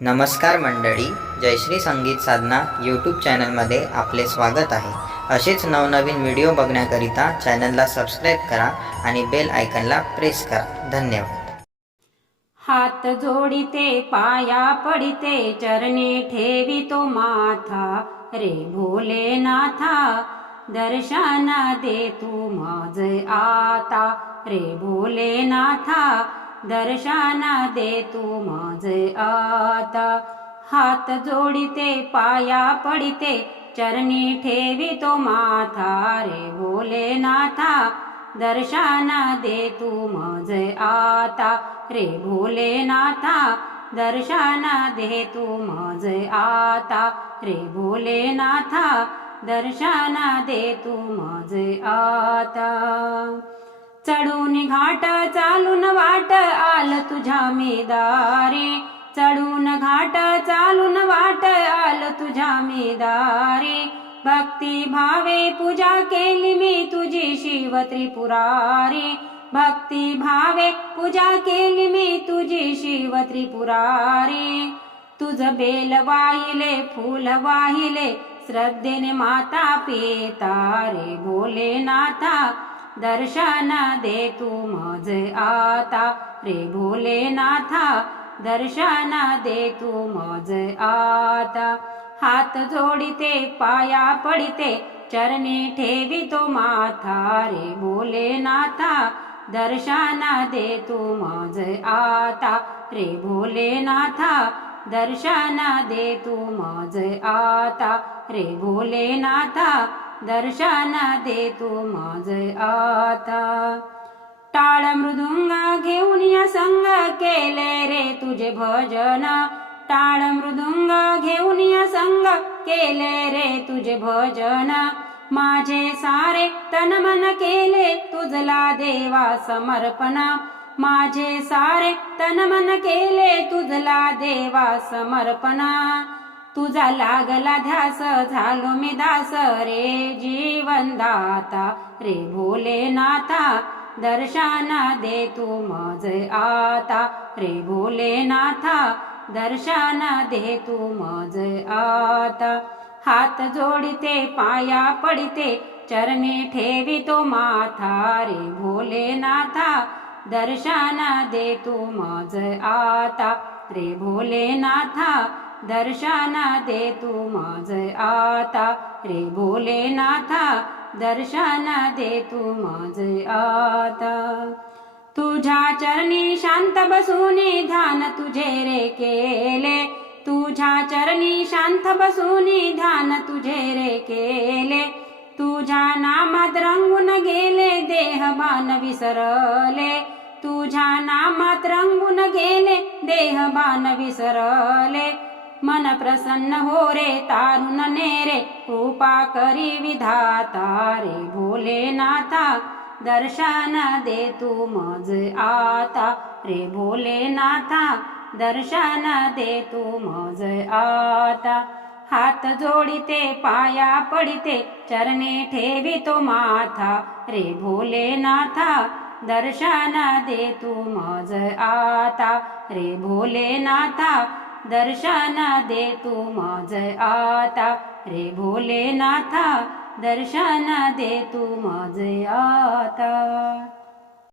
नमस्कार मंडळी जयश्री संगीत साधना यूट्यूब चॅनलमध्ये आपले स्वागत आहे. असेच नवनवीन व्हिडिओ बघण्याकरिता चॅनलला सबस्क्राईब करा आणि बेल आयकनला प्रेस करा. धन्यवाद. हात जोडिते पाया पडिते चरणी ठेवितो माथा. रे भोलेनाथा दर्शन दे तू माझ आता. रे भोलेनाथा दर्शन दे तू माझे आता. हात जोडिते पाया पडिते चरणी ठेवी तो माथा. रे भोलेनाथा दर्शन दे तू माझे आता. रे भोलेनाथा दर्शन दे तू माझे आता. रे भोलेनाथा दर्शन दे तू माझे आता. चढून घाट चालून वाट आल तुझ्या मेदारे. चढून घाट चालून वाट आल तुझ्या मेदारे. भक्ती भावे पूजा केली मी तुझी शिव त्रिपुरारी भक्ती भावे पूजा केली मी तुझी शिव त्रिपुरारी तुझ बेल वाहिले फूल वाहिले श्रद्धेने माता पिता रे भोलेनाथा दर्शन दे तू मज आता. रे भोलेनाथा दर्शन दे तू मज आता. हात जोडिते पाया पडिते चरणी ठेवितो माथा. रे भोलेनाथा दर्शन दे तू मज आता. रे भोलेनाथा दर्शन दे तू मज आता. रे भोलेनाथा दर्शन दे तू मज आता. टाळ मृदुंग घेऊन या संग केले रे तुझे भजन. टाळ मृदुंग घेऊन या संग केले रे तुझे भजन. माझे सारे तन मन केले तुझला देवा समर्पण. माझे सारे तन मन केले तुझला देवा समर्पणा. तुझा लागला ध्यास झालो मी दास रे जीवन दाता रे भोलेनाथा दर्शन दे तू मज आता. रे भोलेनाथा दर्शन दे तू मज आता. हात जोडिते पाया पडिते चरणी ठेवितो माथा. रे भोलेनाथा दर्शन दे तू मज आता. रे भोलेनाथा दर्शना दे तू मज आता. रे भोलेनाथा दर्शना दे तू माझ आता. तुझ्या चरणी शांत बसूनी ध्यान तुझे रे केले. तुझ्या चरणी शांत बसूनी ध्यान तुझे रे केले. तुझ्या नामात रंगून गेले देह बाण विसरले. तुझ्या नामात रंगून गेले देह बाण विसरले. मन प्रसन्न हो रे तारुण नेरे कृपा करी विधाता रे भोलेनाथा दर्शन दे तू मज आता रे भोलेनाथा दर्शन दे तू मज आता. हात जोडिते पाया पडिते चरने ठेवी तो माथा रे भोलेनाथा दर्शन दे तू मज आता रे भोलेनाथा दर्शन दे तू माझ आता. रे भोलेनाथा दर्शन दे तू माझ आता.